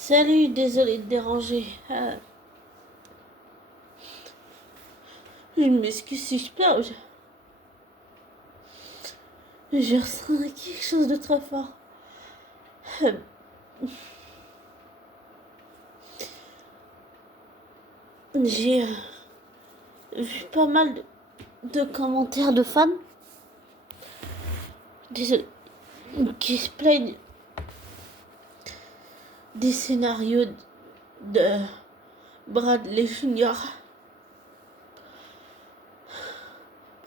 Salut, désolé de déranger. Je m'excuse si je pleure. Je ressens quelque chose de très fort. Euh, J'ai vu pas mal de commentaires de fans désolé, qui se plaignent des scénarios de Bradley Junior,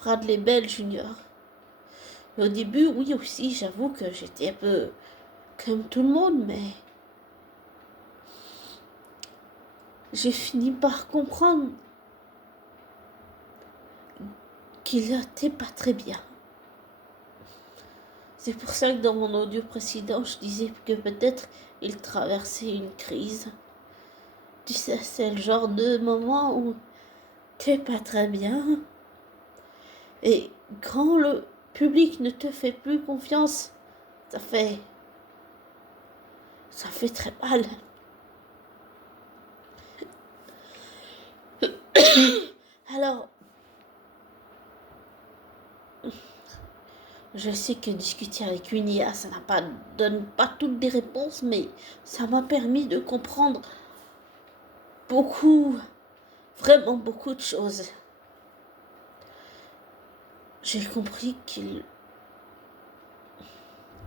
Bradley Bell Junior. Et au début, oui aussi, j'avoue que j'étais un peu comme tout le monde, mais j'ai fini par comprendre qu'il était pas très bien. C'est pour ça que dans mon audio précédent, je disais que peut-être il traversait une crise. Tu sais, c'est le genre de moment où t'es pas très bien. Et quand le public ne te fait plus confiance, ça fait très mal. Alors, je sais que discuter avec une IA, ça donne pas toutes des réponses, mais ça m'a permis de comprendre beaucoup, vraiment beaucoup de choses. J'ai compris qu'il...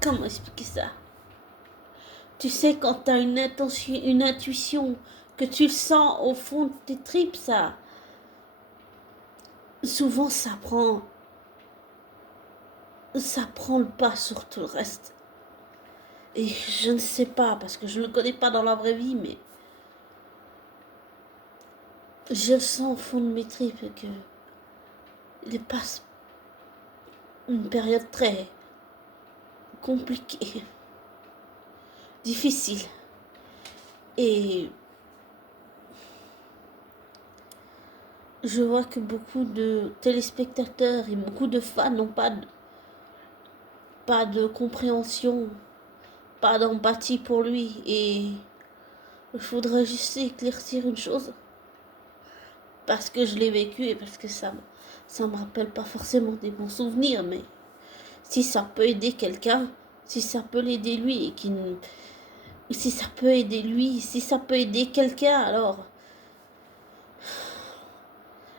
Comment expliquer ça? Tu sais, quand t'as une intuition, que tu le sens au fond de tes tripes, ça... Souvent, ça prend le pas sur tout le reste. Et je ne sais pas, parce que je ne le connais pas dans la vraie vie, mais... Je sens au fond de mes tripes que... Il passe une période très compliquée, difficile. Et je vois que beaucoup de téléspectateurs et beaucoup de fans n'ont pas de compréhension, pas d'empathie pour lui. Et je voudrais juste éclaircir une chose, parce que je l'ai vécu et parce que ça me rappelle pas forcément des bons souvenirs, mais si ça peut aider quelqu'un, si ça peut l'aider lui et si ça peut aider lui, si ça peut aider quelqu'un, alors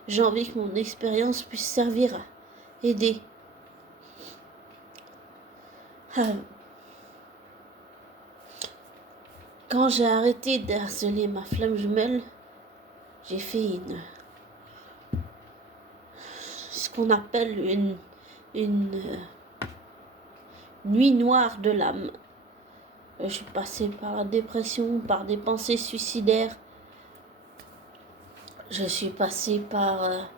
j'ai envie que mon expérience puisse servir à aider. Quand j'ai arrêté de harceler ma flamme jumelle, j'ai fait ce qu'on appelle une nuit noire de l'âme. Je suis passée par la dépression, par des pensées suicidaires. Je suis passée par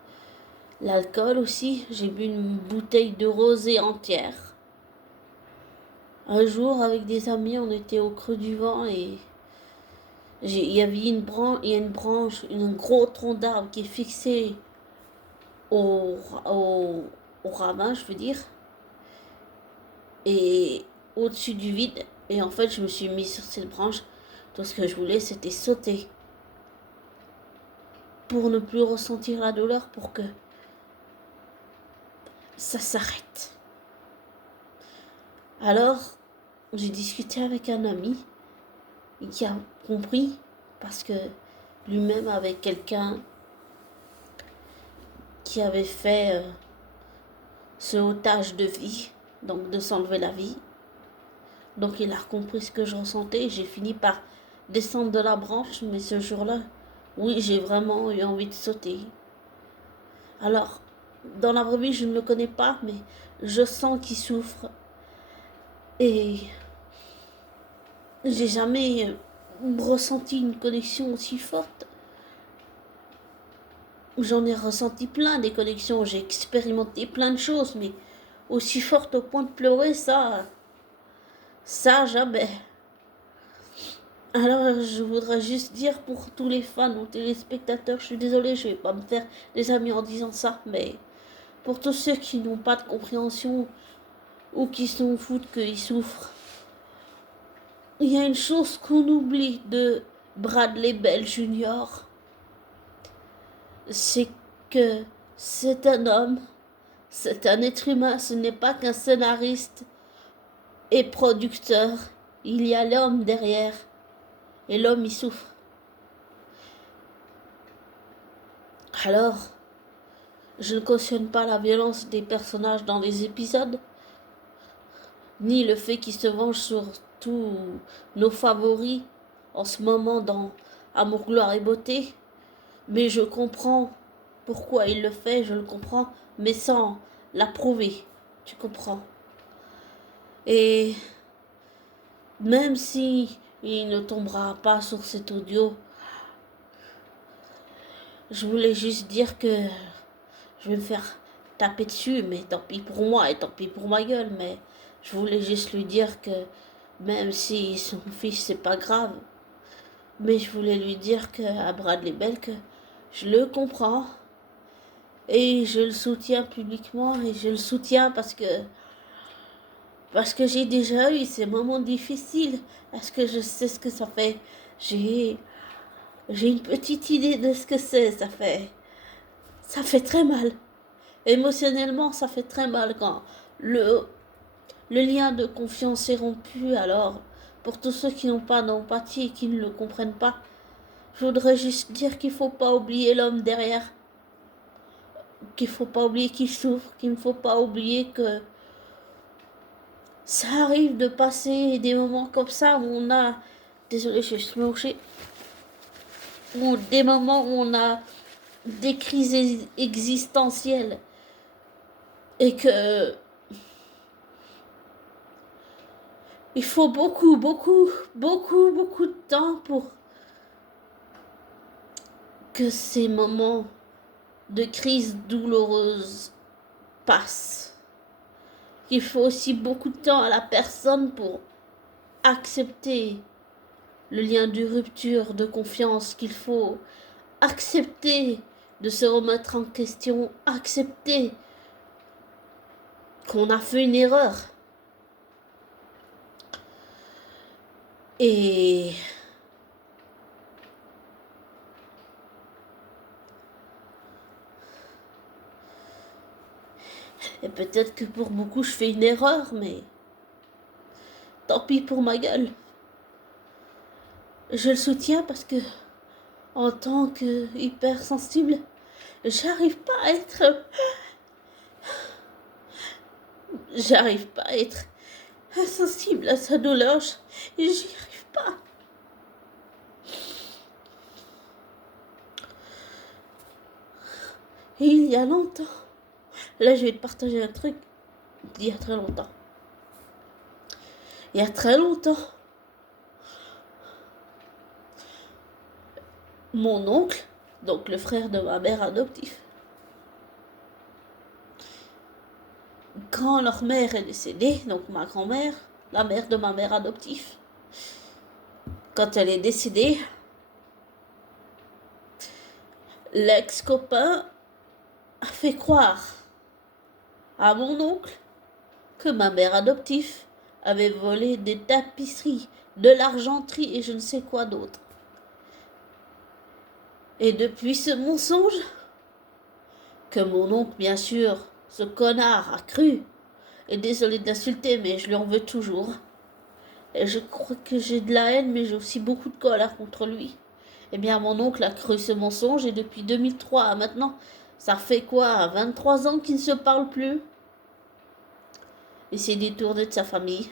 l'alcool aussi. J'ai bu une bouteille de rosée entière. Un jour, avec des amis, on était au creux du vent et il y avait une branche, un gros tronc d'arbre qui est fixé au, au ravin, je veux dire, et au-dessus du vide. Et en fait, je me suis mis sur cette branche. Tout ce que je voulais, c'était sauter pour ne plus ressentir la douleur, pour que ça s'arrête. Alors, j'ai discuté avec un ami qui a compris, parce que lui-même avait quelqu'un qui avait fait ce otage de vie, donc de s'enlever la vie. Donc il a compris ce que je ressentais. J'ai fini par descendre de la branche, mais ce jour-là, oui, j'ai vraiment eu envie de sauter. Alors, dans la vraie vie, je ne le connais pas, mais je sens qu'il souffre. Et j'ai jamais ressenti une connexion aussi forte. J'en ai ressenti plein des connexions, j'ai expérimenté plein de choses, mais aussi forte au point de pleurer, ça jamais. Alors je voudrais juste dire pour tous les fans ou téléspectateurs, je suis désolée, je vais pas me faire des amis en disant ça, mais pour tous ceux qui n'ont pas de compréhension ou qui s'en foutent qu'ils souffrent, il y a une chose qu'on oublie de Bradley Bell Jr., c'est que c'est un homme, c'est un être humain, ce n'est pas qu'un scénariste et producteur. Il y a l'homme derrière, et l'homme y souffre. Alors, je ne cautionne pas la violence des personnages dans les épisodes, ni le fait qu'ils se vengent sur tous nos favoris en ce moment dans Amour, gloire et beauté. Mais je comprends pourquoi il le fait, je le comprends, mais sans l'approuver. Tu comprends? Et même si il ne tombera pas sur cet audio, je voulais juste dire que je vais me faire taper dessus, mais tant pis pour moi et tant pis pour ma gueule, mais je voulais juste lui dire que même si son fils c'est pas grave, mais je voulais lui dire que à Bradley Bell que je le comprends et je le soutiens publiquement et je le soutiens parce que j'ai déjà eu ces moments difficiles, parce que je sais ce que ça fait. J'ai une petite idée de ce que c'est, ça fait très mal. Émotionnellement, ça fait très mal quand le, le lien de confiance est rompu. Alors, pour tous ceux qui n'ont pas d'empathie et qui ne le comprennent pas, je voudrais juste dire qu'il ne faut pas oublier l'homme derrière, qu'il ne faut pas oublier qu'il souffre, qu'il ne faut pas oublier que ça arrive de passer des moments comme ça où on a, désolé, je suis mouchée, ou des moments où on a des crises existentielles et que il faut beaucoup de temps pour que ces moments de crise douloureuse passent. Il faut aussi beaucoup de temps à la personne pour accepter le lien de rupture, de confiance, qu'il faut accepter de se remettre en question, accepter qu'on a fait une erreur. Et peut-être que pour beaucoup je fais une erreur, mais tant pis pour ma gueule. Je le soutiens parce que en tant que hypersensible, j'arrive pas à être insensible à sa douleur. J'y arrive pas. Et il y a longtemps, là je vais te partager un truc d'il y a très longtemps. Il y a très longtemps, mon oncle, donc le frère de ma mère adoptive, quand leur mère est décédée, donc ma grand-mère, la mère de ma mère adoptive, quand elle est décédée, l'ex-copain a fait croire à mon oncle que ma mère adoptive avait volé des tapisseries, de l'argenterie et je ne sais quoi d'autre. Et depuis ce mensonge, que mon oncle, bien sûr, ce connard a cru, et désolé d'insulter, mais je lui en veux toujours. Et je crois que j'ai de la haine, mais j'ai aussi beaucoup de colère contre lui. Eh bien, mon oncle a cru ce mensonge, et depuis 2003 à maintenant, ça fait quoi, 23 ans qu'ils ne se parlent plus? Il s'est détourné de sa famille,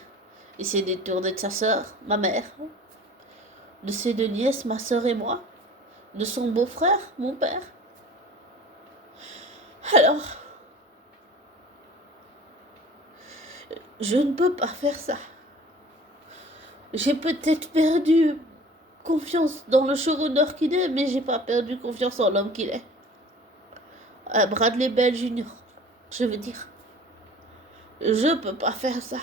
il s'est détourné de sa sœur, ma mère, de ses deux nièces, ma sœur et moi, de son beau-frère, mon père. Alors, je ne peux pas faire ça. J'ai peut-être perdu confiance dans le showrunner qu'il est, mais j'ai pas perdu confiance en l'homme qu'il est. Bradley Bell Jr., je veux dire. Je peux pas faire ça.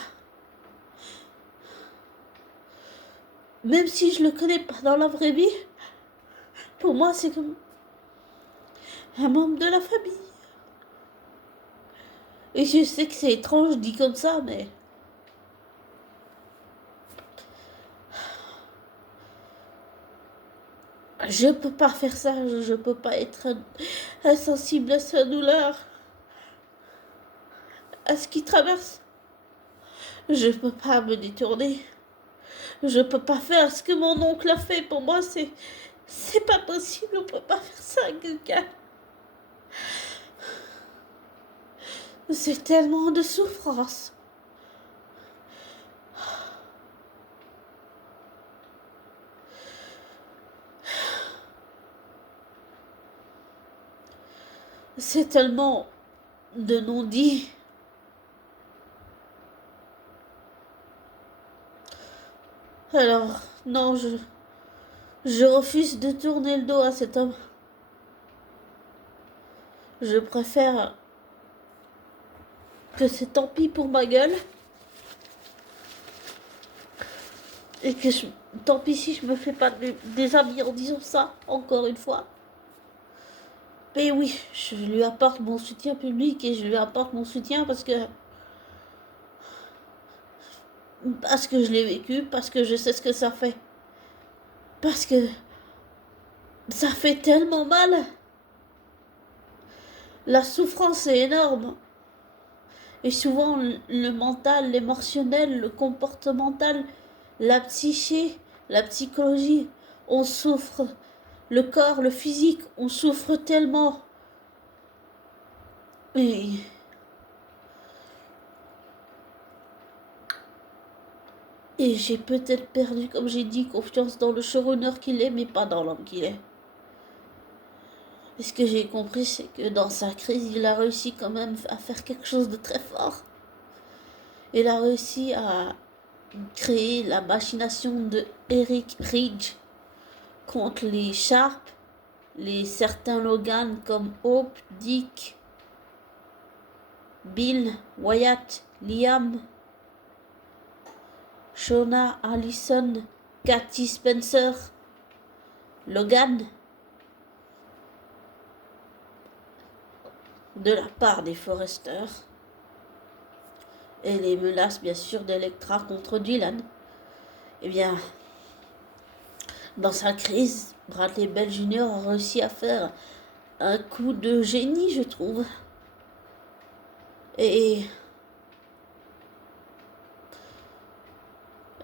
Même si je le connais pas dans la vraie vie, pour moi c'est comme un membre de la famille. Et je sais que c'est étrange dit comme ça, mais Je peux pas faire ça, je peux pas être insensible à sa douleur, à ce qui traverse. Je peux pas me détourner. Je peux pas faire ce que mon oncle a fait. Pour moi, c'est pas possible. On peut pas faire ça à quelqu'un. C'est tellement de souffrance. C'est tellement de non-dits. Alors, non, je refuse de tourner le dos à cet homme. Je préfère que c'est tant pis pour ma gueule. Et que tant pis si je me fais pas des amis en disant ça, encore une fois. Mais oui, je lui apporte mon soutien public et je lui apporte mon soutien parce que je l'ai vécu, parce que je sais ce que ça fait. Parce que ça fait tellement mal. La souffrance est énorme. Et souvent, le mental, l'émotionnel, le comportemental, la psyché, la psychologie, on souffre. Le corps, le physique, on souffre tellement. Et, et j'ai peut-être perdu, comme j'ai dit, confiance dans le showrunner qu'il est, mais pas dans l'homme qu'il est. Et ce que j'ai compris, c'est que dans sa crise, il a réussi quand même à faire quelque chose de très fort. Il a réussi à créer la machination de Eric Ridge contre les Sharp, les certains Logan comme Hope, Dick, Bill, Wyatt, Liam, Shona, Allison, Cathy Spencer, Logan, de la part des Foresters, et les menaces bien sûr d'Electra contre Dylan. Eh bien, dans sa crise, Bradley Bell Jr. a réussi à faire un coup de génie, je trouve. Et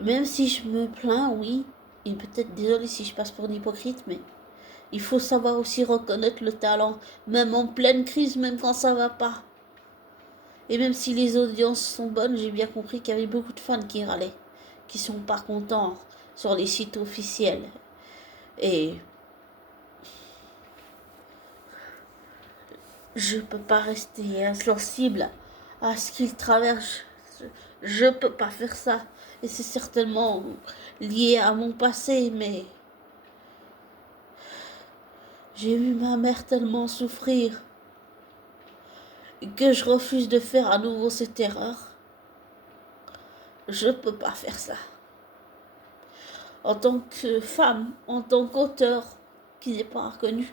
même si je me plains, oui, et peut-être désolé si je passe pour une hypocrite, mais il faut savoir aussi reconnaître le talent, même en pleine crise, même quand ça va pas. Et même si les audiences sont bonnes, j'ai bien compris qu'il y avait beaucoup de fans qui râlaient, qui sont pas contents sur les sites officiels. Et je peux pas rester insensible à ce qu'il traverse. Je peux pas faire ça. Et c'est certainement lié à mon passé, mais j'ai vu ma mère tellement souffrir que je refuse de faire à nouveau cette erreur. Je peux pas faire ça. En tant que femme, en tant qu'auteur qui n'est pas reconnu,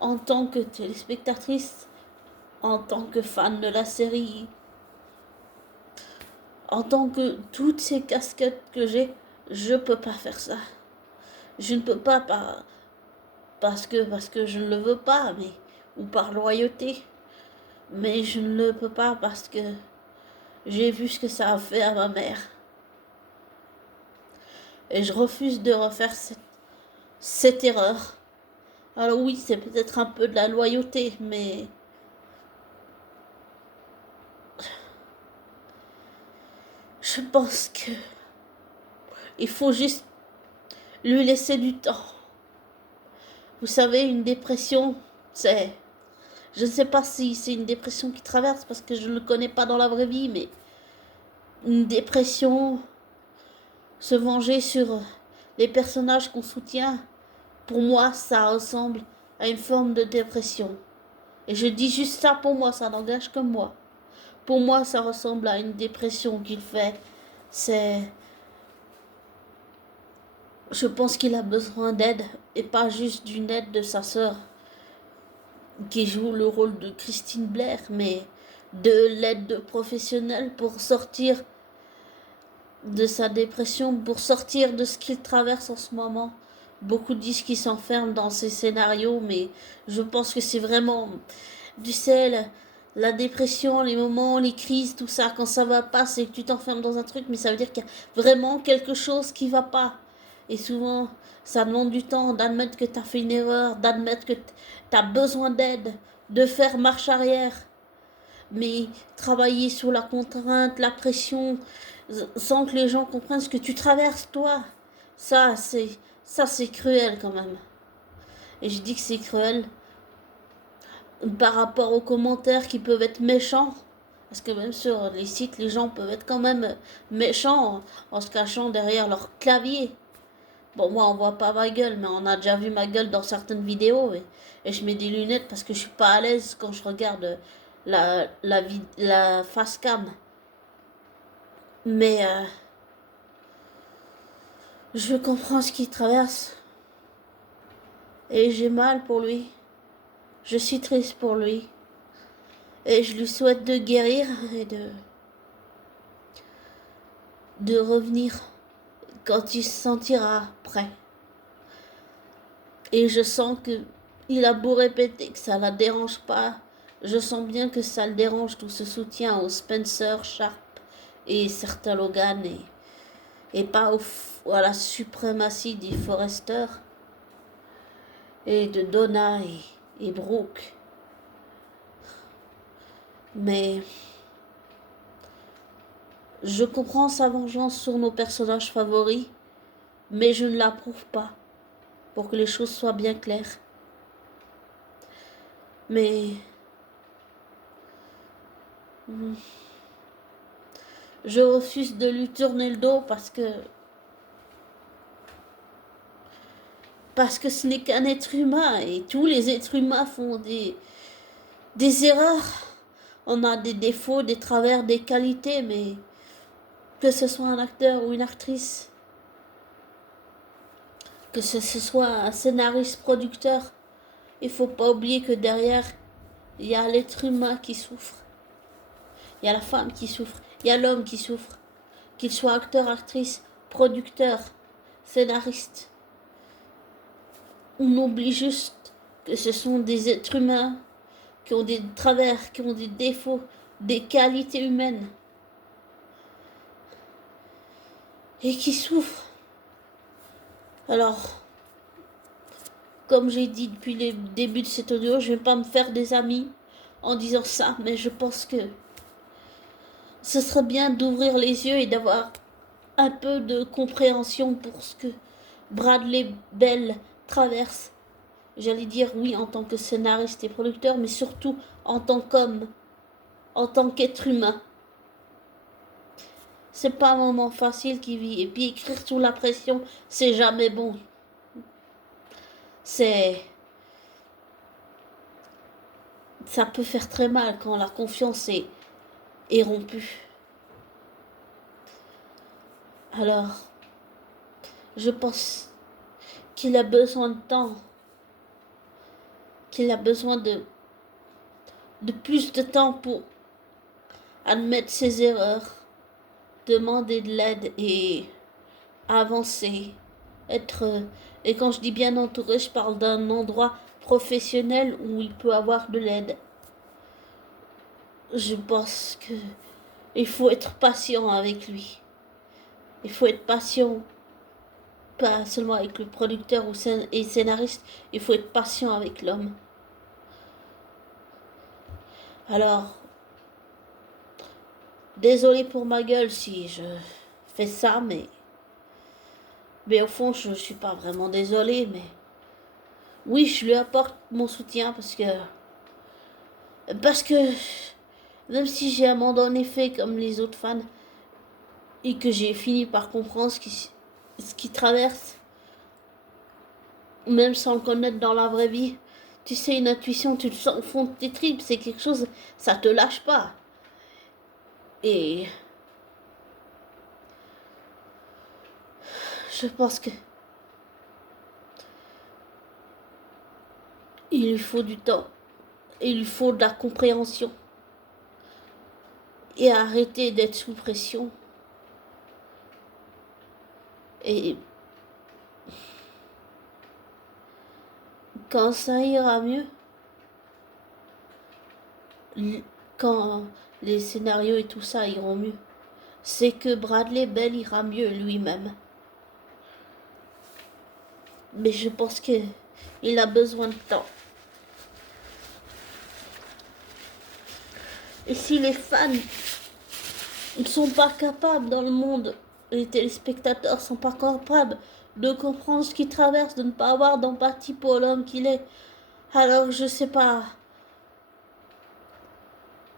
en tant que téléspectatrice, en tant que fan de la série, en tant que toutes ces casquettes que j'ai, je peux pas faire ça. Je ne peux pas parce que je ne le veux pas, mais ou par loyauté, mais je ne le peux pas parce que j'ai vu ce que ça a fait à ma mère. Et je refuse de refaire cette erreur. Alors oui, c'est peut-être un peu de la loyauté, mais je pense que il faut juste lui laisser du temps. Vous savez, une dépression, c'est... Je ne sais pas si c'est une dépression qui traverse parce que je ne le connais pas dans la vraie vie, mais une dépression, se venger sur les personnages qu'on soutient, pour moi, ça ressemble à une forme de dépression. Et je dis juste ça pour moi, ça n'engage que moi. Pour moi, ça ressemble à une dépression qu'il fait. C'est... Je pense qu'il a besoin d'aide et pas juste d'une aide de sa sœur qui joue le rôle de Christine Blair, mais de l'aide de professionnels pour sortir de sa dépression, pour sortir de ce qu'il traverse en ce moment, Beaucoup disent qu'ils s'enferment dans ces scénarios, mais je pense que c'est vraiment, tu sais, la dépression, les moments, les crises, tout ça, quand ça va pas, c'est que tu t'enfermes dans un truc, mais ça veut dire qu'il y a vraiment quelque chose qui va pas. Et souvent, ça demande du temps d'admettre que tu as fait une erreur, d'admettre que tu as besoin d'aide, de faire marche arrière. Mais travailler sur la contrainte, la pression, sans que les gens comprennent ce que tu traverses, toi, ça, c'est, ça, c'est cruel quand même. Et je dis que c'est cruel par rapport aux commentaires qui peuvent être méchants. Parce que même sur les sites, les gens peuvent être quand même méchants en se cachant derrière leur clavier. Bon, moi, on voit pas ma gueule, mais on a déjà vu ma gueule dans certaines vidéos. Et je mets des lunettes parce que je suis pas à l'aise quand je regarde la face cam. Mais je comprends ce qu'il traverse. Et j'ai mal pour lui. Je suis triste pour lui. Et je lui souhaite de guérir et de revenir quand il se sentira prêt. Et je sens que il a beau répéter que ça la dérange pas, je sens bien que ça le dérange tout ce soutien au Spencer, Sharp et certains Logan et pas à la suprématie des Forrester et de Donna et Brooke. Mais je comprends sa vengeance sur nos personnages favoris, mais je ne l'approuve pas, pour que les choses soient bien claires. Mais je refuse de lui tourner le dos parce que ce n'est qu'un être humain et tous les êtres humains font des erreurs. On a des défauts, des travers, des qualités, mais que ce soit un acteur ou une actrice, que ce soit un scénariste, producteur, il faut pas oublier que derrière, il y a l'être humain qui souffre. Il y a la femme qui souffre. Il y a l'homme qui souffre. Qu'il soit acteur, actrice, producteur, scénariste. On oublie juste que ce sont des êtres humains qui ont des travers, qui ont des défauts, des qualités humaines et qui souffrent. Alors, comme j'ai dit depuis le début de cette audio, je ne vais pas me faire des amis en disant ça, mais je pense que ce serait bien d'ouvrir les yeux et d'avoir un peu de compréhension pour ce que Bradley Bell traverse. J'allais dire oui en tant que scénariste et producteur, mais surtout en tant qu'homme, en tant qu'être humain. C'est pas un moment facile qu'il vit. Et puis écrire sous la pression, c'est jamais bon. Ça peut faire très mal quand la confiance est rompue. Alors, je pense qu'il a besoin de temps, qu'il a besoin de plus de temps pour admettre ses erreurs, demander de l'aide et avancer, être... Et quand je dis bien entouré, je parle d'un endroit professionnel où il peut avoir de l'aide. Je pense que il faut être patient avec lui. Il faut être patient, pas seulement avec le producteur et scénariste, il faut être patient avec l'homme. Alors, désolé pour ma gueule si je fais ça, mais au fond, je suis pas vraiment désolé, mais oui, je lui apporte mon soutien parce que même si j'ai à un moment donné fait comme les autres fans et que j'ai fini par comprendre ce qui traverse, même sans le connaître dans la vraie vie, tu sais, une intuition, tu le sens au fond de tes tripes, c'est quelque chose, ça te lâche pas. Et je pense que il lui faut du temps, il lui faut de la compréhension et arrêter d'être sous pression. Et quand ça ira mieux, quand les scénarios et tout ça iront mieux, c'est que Bradley Bell ira mieux lui-même. Mais je pense qu'il a besoin de temps. Et si les fans ne sont pas capables dans le monde, les téléspectateurs sont pas capables de comprendre ce qu'il traverse, de ne pas avoir d'empathie pour l'homme qu'il est, alors je sais pas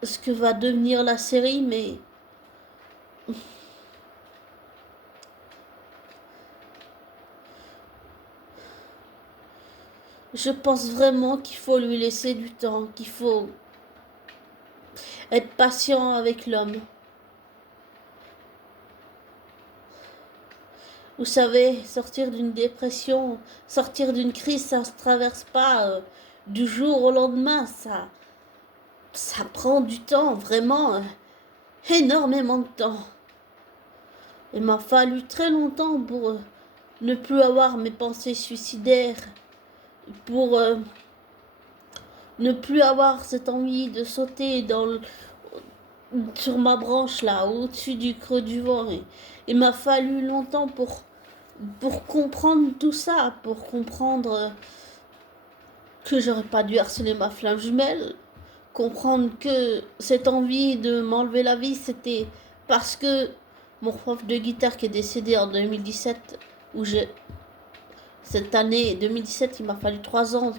ce que va devenir la série, mais je pense vraiment qu'il faut lui laisser du temps, qu'il faut être patient avec l'homme. Vous savez, sortir d'une dépression, sortir d'une crise, ça ne se traverse pas du jour au lendemain. Ça prend du temps, vraiment énormément de temps. Il m'a fallu très longtemps pour ne plus avoir mes pensées suicidaires, pour ne plus avoir cette envie de sauter sur ma branche là, au-dessus du creux du vent. Et il m'a fallu longtemps pour comprendre tout ça, pour comprendre que j'aurais pas dû harceler ma flamme jumelle, comprendre que cette envie de m'enlever la vie, c'était parce que mon prof de guitare qui est décédé en 2017, cette année 2017, il m'a fallu 3 ans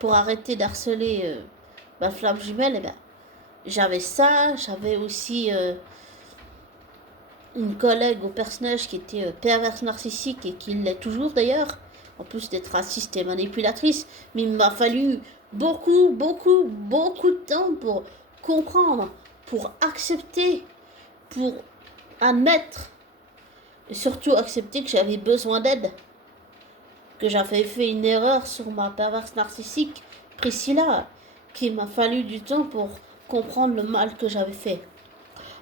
pour arrêter d'harceler ma flamme jumelle, et ben, j'avais ça, j'avais aussi une collègue au personnage qui était perverse narcissique et qui l'est toujours d'ailleurs, en plus d'être raciste et manipulatrice, mais il m'a fallu beaucoup de temps pour comprendre, pour accepter, pour admettre, et surtout accepter que j'avais besoin d'aide, que j'avais fait une erreur sur ma perverse narcissique, Priscilla, qu'il m'a fallu du temps pour comprendre le mal que j'avais fait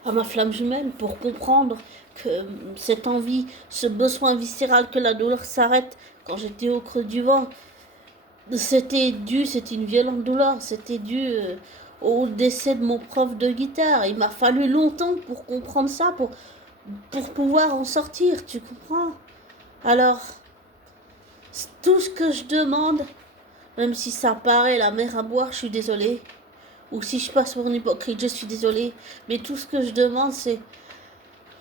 à ma flamme jumelle, pour comprendre que cette envie, ce besoin viscéral que la douleur s'arrête quand j'étais au creux du vent, c'était une violente douleur, c'était dû au décès de mon prof de guitare. Il m'a fallu longtemps pour comprendre ça, pour pouvoir en sortir, tu comprends? Alors, tout ce que je demande, même si ça paraît la mer à boire, je suis désolée, ou si je passe pour une hypocrite, je suis désolée, mais tout ce que je demande, c'est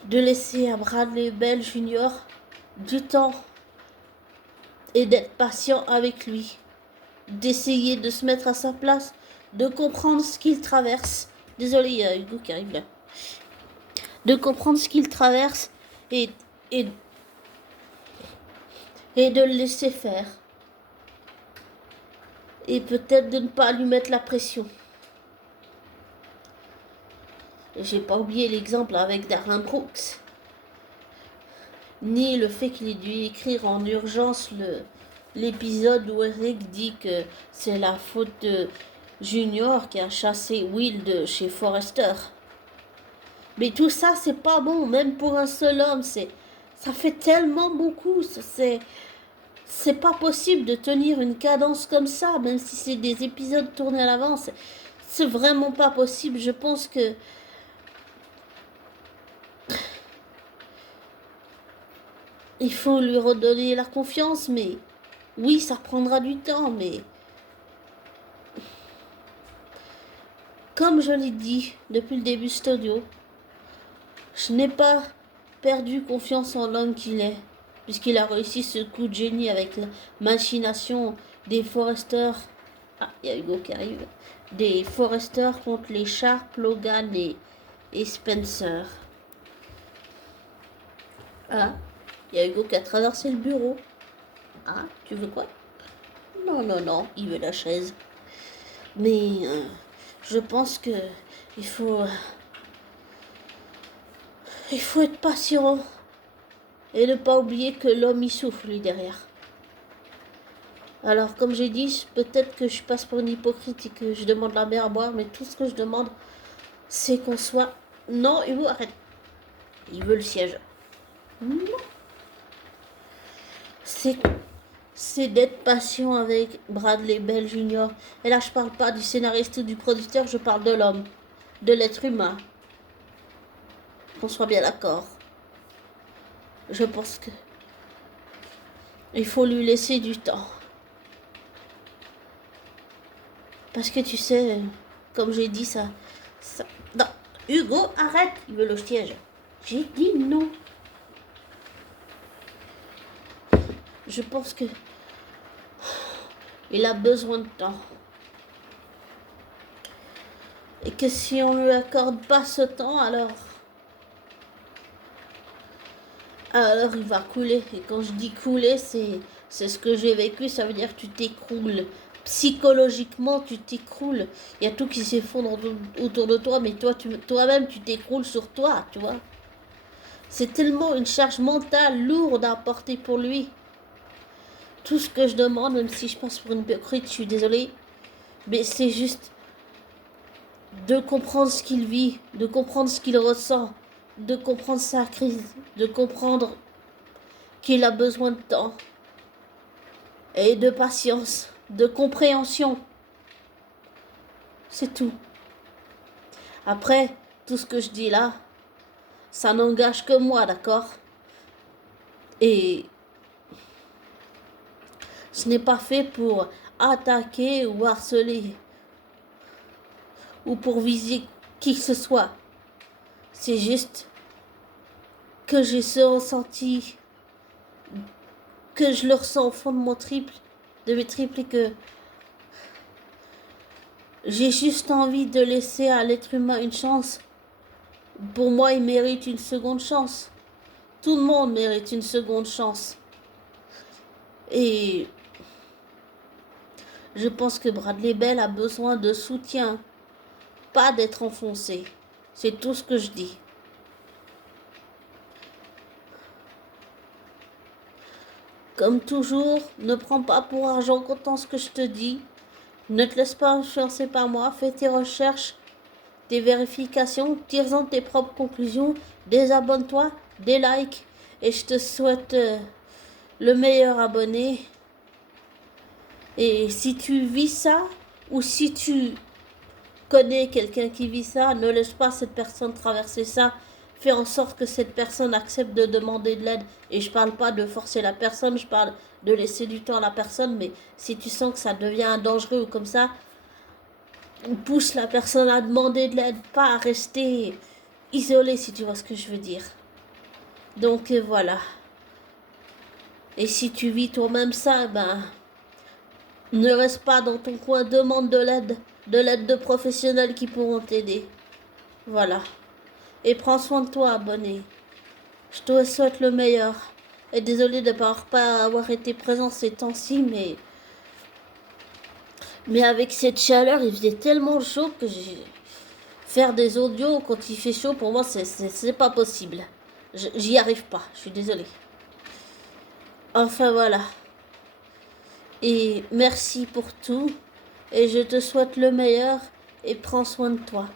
de laisser à Bradley Bell Jr. du temps et d'être patient avec lui, d'essayer de se mettre à sa place, de comprendre ce qu'il traverse. Désolé, il y a Hugo qui arrive là. De comprendre ce qu'il traverse et, et de le laisser faire. Et peut-être de ne pas lui mettre la pression. J'ai pas oublié l'exemple avec Darren Brooks, ni le fait qu'il ait dû écrire en urgence l'épisode où Eric dit que c'est la faute de Junior qui a chassé Will de chez Forrester. Mais tout ça, c'est pas bon, même pour un seul homme. Ça fait tellement beaucoup. C'est pas possible de tenir une cadence comme ça, même si c'est des épisodes tournés à l'avance. C'est vraiment pas possible. Je pense que il faut lui redonner la confiance, mais oui, ça prendra du temps, mais comme je l'ai dit depuis le début de cet audio, je n'ai pas perdu confiance en l'homme qu'il est, puisqu'il a réussi ce coup de génie avec la machination des Forrester. Ah, il y a Hugo qui arrive. Des Forrester contre les Sharp, Logan et Spencer. Ah, il y a Hugo qui a traversé le bureau. Ah, tu veux quoi? Non, il veut la chaise. Mais je pense que il faut être patient et ne pas oublier que l'homme y souffre lui derrière. Alors comme j'ai dit, peut-être que je passe pour une hypocrite et que je demande la mer à boire, mais tout ce que je demande, c'est qu'on soit... Non, Hugo, arrête. Il veut le siège. Non. c'est d'être patient avec Bradley Bell Jr. Et là, je parle pas du scénariste ou du producteur, je parle de l'homme, de l'être humain. Qu'on soit bien d'accord. Je pense que il faut lui laisser du temps. Parce que tu sais, comme j'ai dit, ça... Non, Hugo, arrête, il veut le siège. J'ai dit non. Je pense que il a besoin de temps. Et que si on ne lui accorde pas ce temps, alors il va couler. Et quand je dis couler, c'est ce que j'ai vécu, ça veut dire que tu t'écroules. Psychologiquement, tu t'écroules. Il y a tout qui s'effondre autour de toi, mais toi-même, tu t'écroules sur toi, tu vois. C'est tellement une charge mentale lourde à porter pour lui. Tout ce que je demande, même si je passe pour une hypocrite, je suis désolée, mais c'est juste de comprendre ce qu'il vit, de comprendre ce qu'il ressent, de comprendre sa crise, de comprendre qu'il a besoin de temps et de patience, de compréhension. C'est tout. Après, tout ce que je dis là, ça n'engage que moi, d'accord? Et ce n'est pas fait pour attaquer ou harceler ou pour viser qui que ce soit. C'est juste que j'ai ce ressenti, que je le ressens au fond de mes triples et que j'ai juste envie de laisser à l'être humain une chance. Pour moi, il mérite une seconde chance. Tout le monde mérite une seconde chance. Et je pense que Bradley Bell a besoin de soutien, pas d'être enfoncé. C'est tout ce que je dis. Comme toujours, ne prends pas pour argent comptant ce que je te dis. Ne te laisse pas influencer par moi. Fais tes recherches, tes vérifications, tire-en tes propres conclusions. Désabonne-toi, des likes. Et je te souhaite le meilleur abonné. Et si tu vis ça, ou si tu connais quelqu'un qui vit ça, ne laisse pas cette personne traverser ça. Fais en sorte que cette personne accepte de demander de l'aide. Et je parle pas de forcer la personne, je parle de laisser du temps à la personne. Mais si tu sens que ça devient dangereux ou comme ça, pousse la personne à demander de l'aide, pas à rester isolée, si tu vois ce que je veux dire. Donc voilà. Et si tu vis toi-même ça, ben, ne reste pas dans ton coin, demande de l'aide de professionnels qui pourront t'aider. Voilà. Et prends soin de toi, abonné. Je te souhaite le meilleur. Et désolé de ne pas avoir été présent ces temps-ci, mais avec cette chaleur, il faisait tellement chaud que faire des audios quand il fait chaud, pour moi, c'est pas possible. J'y arrive pas, je suis désolée. Enfin voilà. Et merci pour tout. Et je te souhaite le meilleur et prends soin de toi.